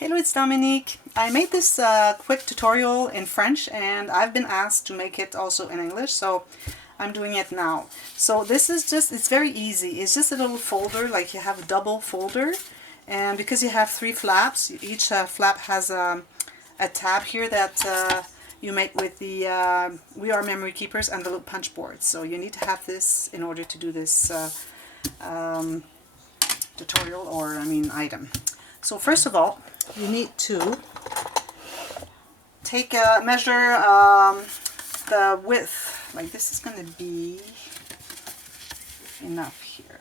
Hello, it's Dominique. I made this quick tutorial in French and I've been asked to make it also in English, so I'm doing it now. So this is just, it's very easy. It's just a little folder, like you have a double folder, and because you have 3 flaps, each flap has a tab here that you make with the We Are Memory Keepers and the little punch board. So you need to have this in order to do this tutorial, or item. So first of all, you need to take a measure the width. Like this is going to be enough here.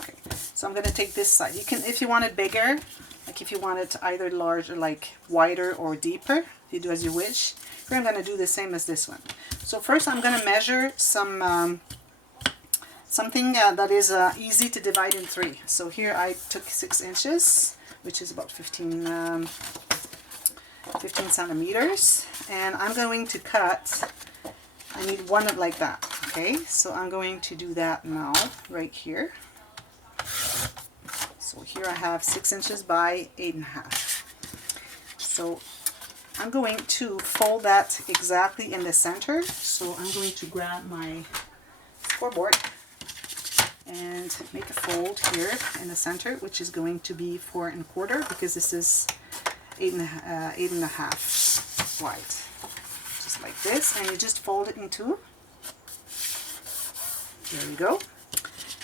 Okay, so I'm going to take this side. You can, if you want it bigger, like if you want it either larger, like wider or deeper, you do as you wish. Here I'm going to do the same as this one. So first I'm going to measure some something that is easy to divide in 3. So here I took 6 inches, which is about 15 centimeters, and I'm going to cut, I need one like that. Okay, so I'm going to do that now right here. So here I have 6 inches by 8.5. So I'm going to fold that exactly in the center. So I'm going to grab my scoreboard and make a fold here in the center, which is going to be 4 1/4, because this is 8.5 wide. Just like this, and you just fold it in 2. There we go.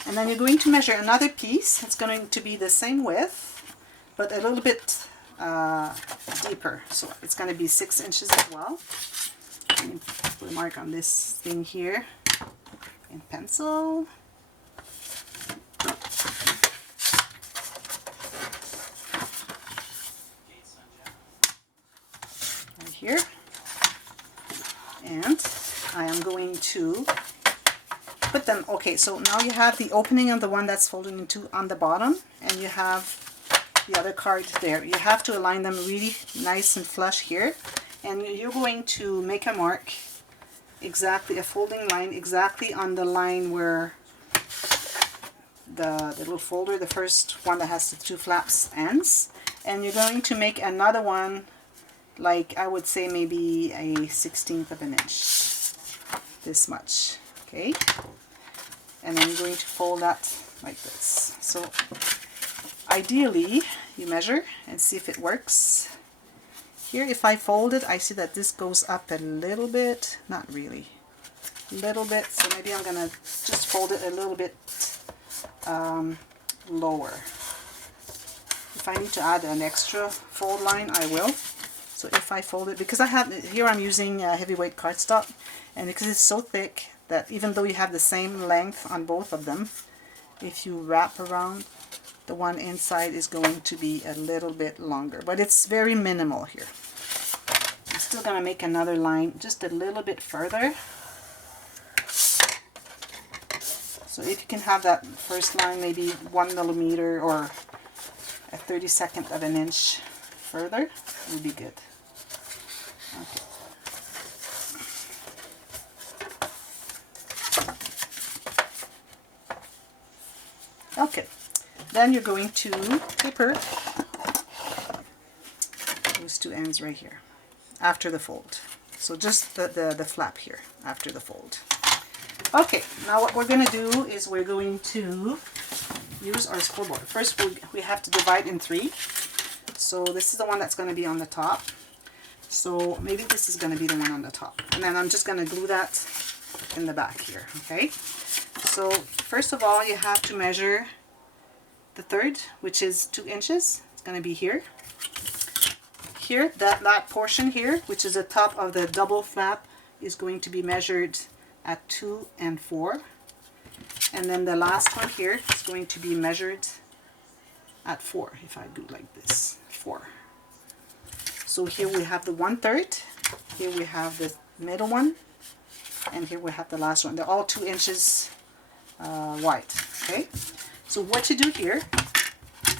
And then you're going to measure another piece. It's going to be the same width, but a little bit deeper. So it's going to be 6 inches as well. Let me put a mark on this thing here in pencil. Here, and I am going to put them, okay, so now you have the opening of the one that's folded in 2 on the bottom, and you have the other card there. You have to align them really nice and flush here, and you're going to make a mark, exactly a folding line, exactly on the line where the little folder, the first one that has the 2 flaps, ends, and you're going to make another one, like I would say maybe a 1/16 of an inch, this much, okay? And then you're going to fold that like this. So ideally you measure and see if it works. Here, if I fold it, I see that this goes up a little bit, not really, a little bit, so maybe I'm gonna just fold it a little bit lower. If I need to add an extra fold line, I will. So if I fold it, because I have, here I'm using heavyweight cardstock, and because it's so thick that even though you have the same length on both of them, if you wrap around, the one inside is going to be a little bit longer, but it's very minimal here. I'm still going to make another line just a little bit further. So if you can have that first line maybe 1 millimeter or a 32nd of an inch further, it would be good. Okay. Okay, then you're going to paper those 2 ends right here after the fold. So just the flap here after the fold. Okay, now what we're going to do is we're going to use our scoreboard. First we have to divide in 3. So this is the one that's going to be on the top. So maybe this is going to be the one on the top. And then I'm just going to glue that in the back here, okay? So first of all, you have to measure the third, which is 2 inches. It's going to be here. Here, that portion here, which is the top of the double flap, is going to be measured at 2 and 4. And then the last one here is going to be measured at 4, if I do like this, 4. So here we have the 1/3, here we have the middle one, and here we have the last one. They're all 2 inches wide, okay? So what you do here,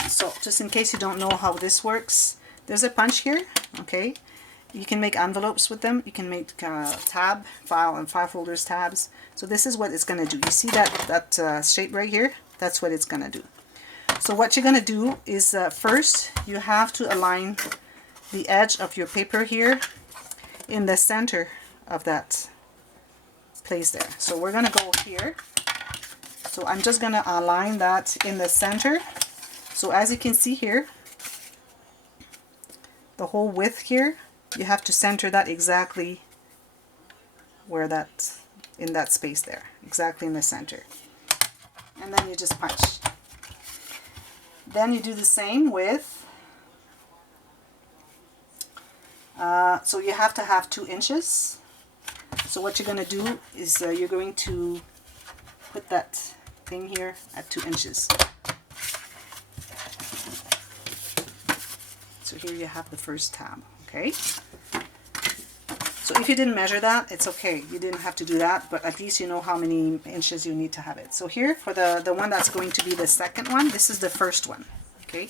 so just in case you don't know how this works, there's a punch here, okay? You can make envelopes with them. You can make file folders tabs. So this is what it's going to do. You see that shape right here? That's what it's going to do. So what you're going to do is first you have to align the edge of your paper here in the center of that place there. So we're going to go here. So I'm just going to align that in the center. So as you can see here, the whole width here, you have to center that exactly where that, in that space there, exactly in the center. And then you just punch. Then you do the same with, so you have to have 2 inches. So what you're going to do is you're going to put that thing here at 2 inches. So here you have the first tab, okay? So if you didn't measure that, it's okay. You didn't have to do that, but at least you know how many inches you need to have it. So here, for the one that's going to be the second one, this is the first one, okay?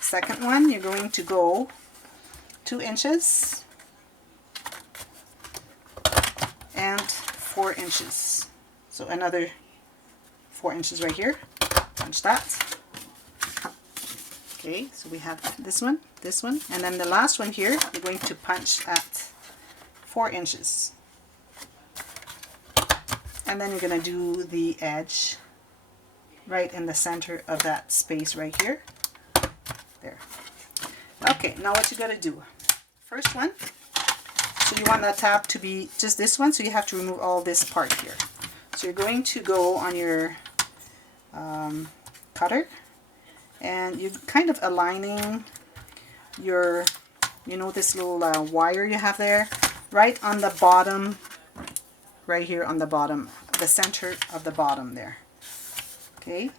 Second one, you're going to go 2 inches and 4 inches. So another 4 inches right here. Punch that. Okay, so we have this one, and then the last one here, you're going to punch at 4 inches. And then you're going to do the edge right in the center of that space right here. There. Okay, now what you got to do. First one, so you want that tab to be just this one, so you have to remove all this part here. So you're going to go on your cutter, and you're kind of aligning your, you know, this little wire you have there, right on the bottom, right here on the bottom, the center of the bottom there. Okay,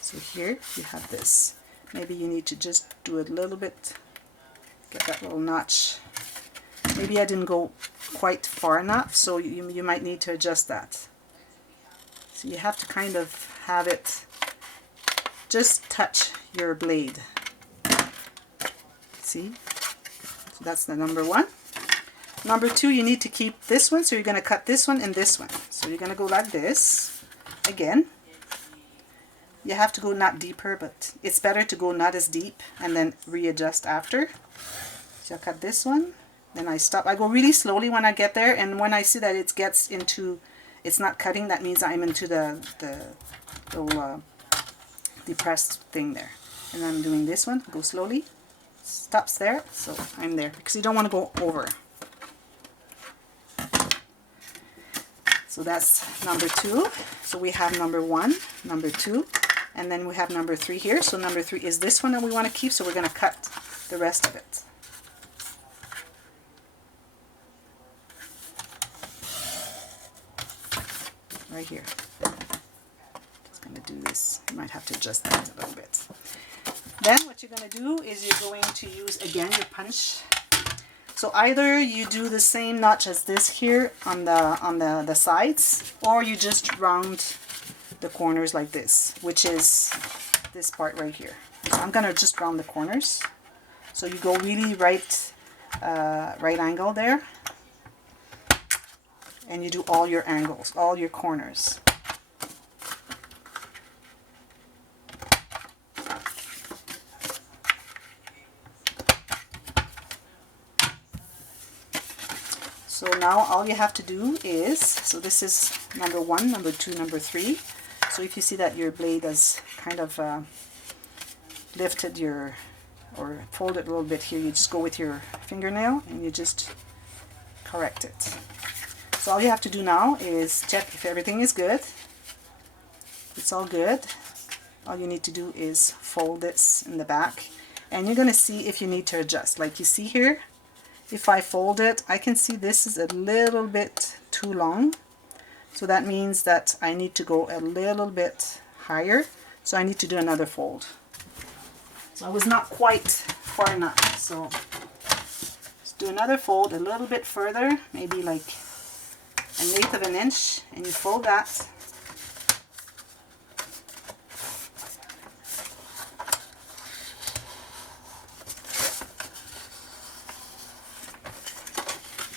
so here you have this. Maybe you need to just do it a little bit, get that little notch. Maybe I didn't go quite far enough, so you might need to adjust that. So you have to kind of have it just touch your blade. See? So that's the number 1. Number 2, you need to keep this one, so you're going to cut this one and this one. So you're going to go like this. Again, you have to go not deeper, but it's better to go not as deep and then readjust after. So I cut this one, then I stop. I go really slowly when I get there, and when I see that it gets into, it's not cutting, that means I'm into the little depressed thing there. And I'm doing this one, go slowly, stops there, so I'm there, because you don't want to go over. So that's number 2. So we have number 1, number 2, and then we have number 3 here. So number 3 is this one that we want to keep, so we're going to cut the rest of it. Right here. Just going to do this. You might have to adjust that a little bit. Then what you're going to do is you're going to use again your punch. So either you do the same notch as this here on the sides, or you just round the corners like this, which is this part right here. So I'm going to just round the corners. So you go really right angle there, and you do all your angles, all your corners. So now all you have to do is, so this is number 1, number 2, number 3. So if you see that your blade has kind of lifted your, or folded a little bit here, you just go with your fingernail and you just correct it. So all you have to do now is check if everything is good. It's all good. All you need to do is fold this in the back, and you're going to see if you need to adjust. Like you see here, if I fold it, I can see this is a little bit too long. So that means that I need to go a little bit higher. So I need to do another fold. So I was not quite far enough. So let's do another fold a little bit further, maybe like 1/8 of an inch, and you fold that.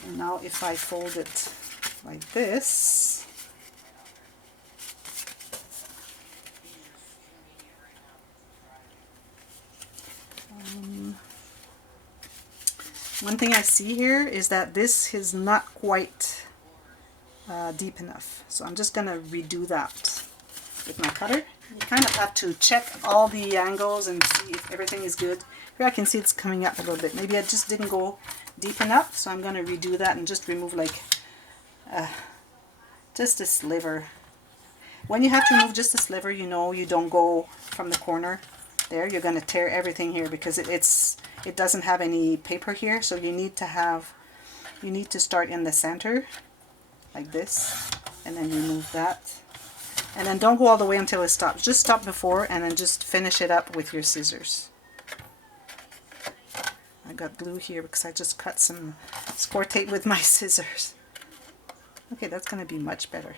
And now if I fold it like this, One thing I see here is that this is not quite deep enough. So I'm just going to redo that with my cutter. You kind of have to check all the angles and see if everything is good. Here I can see it's coming up a little bit. Maybe I just didn't go deep enough, so I'm going to redo that and just remove like just a sliver. When you have to remove just a sliver, you know you don't go from the corner there. You're going to tear everything here because it doesn't have any paper here, so you need to start in the center like this, and then remove that. And then don't go all the way until it stops. Just stop before and then just finish it up with your scissors. I got glue here because I just cut some score tape with my scissors. Okay, that's going to be much better.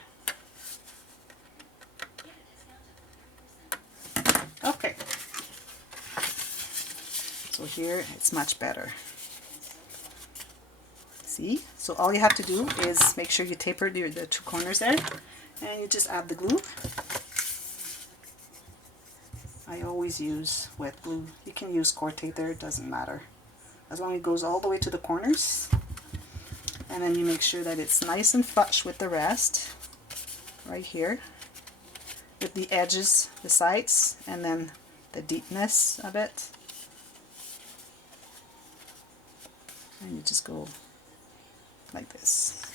Okay. So here it's much better. See? So all you have to do is make sure you taper the two corners there. And you just add the glue. I always use wet glue. You can use score tape there, it doesn't matter. As long as it goes all the way to the corners. And then you make sure that it's nice and flush with the rest. Right here. With the edges, the sides, and then the deepness of it. And you just go like this.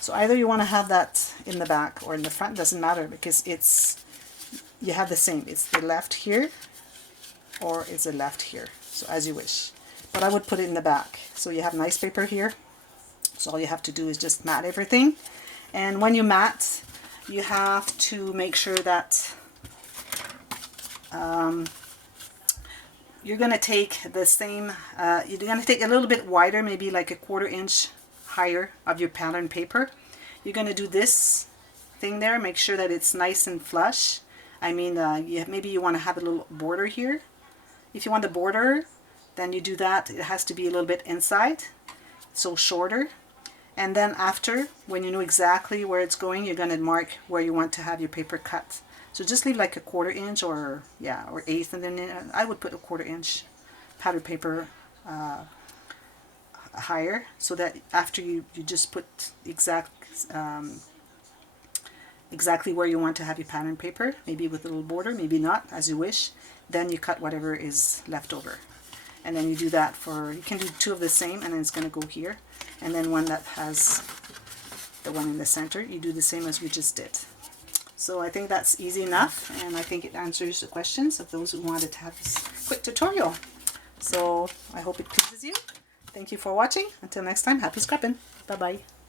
So either you want to have that in the back or in the front, doesn't matter, because you have the same. It's the left here or it's the left here. So as you wish. But I would put it in the back. So you have nice paper here. So all you have to do is just mat everything. And when you mat, you have to make sure that you're going to take the same, you're going to take a little bit wider, maybe like a 1/4 inch higher of your pattern paper. You're going to do this thing there, make sure that it's nice and flush. I mean, maybe you want to have a little border here. If you want the border, then you do that. It has to be a little bit inside, so shorter. And then after, when you know exactly where it's going, you're going to mark where you want to have your paper cut. So just leave like a 1/4 inch or 1/8, and then I would put a 1/4 inch pattern paper higher, so that after you just put exactly where you want to have your pattern paper, maybe with a little border, maybe not, as you wish. Then you cut whatever is left over. And then you do that for, you can do two of the same, and then it's going to go here. And then one that has the one in the center, you do the same as we just did. So I think that's easy enough, and I think it answers the questions of those who wanted to have this quick tutorial. So I hope it pleases you. Thank you for watching. Until next time, happy scrapping. Bye-bye.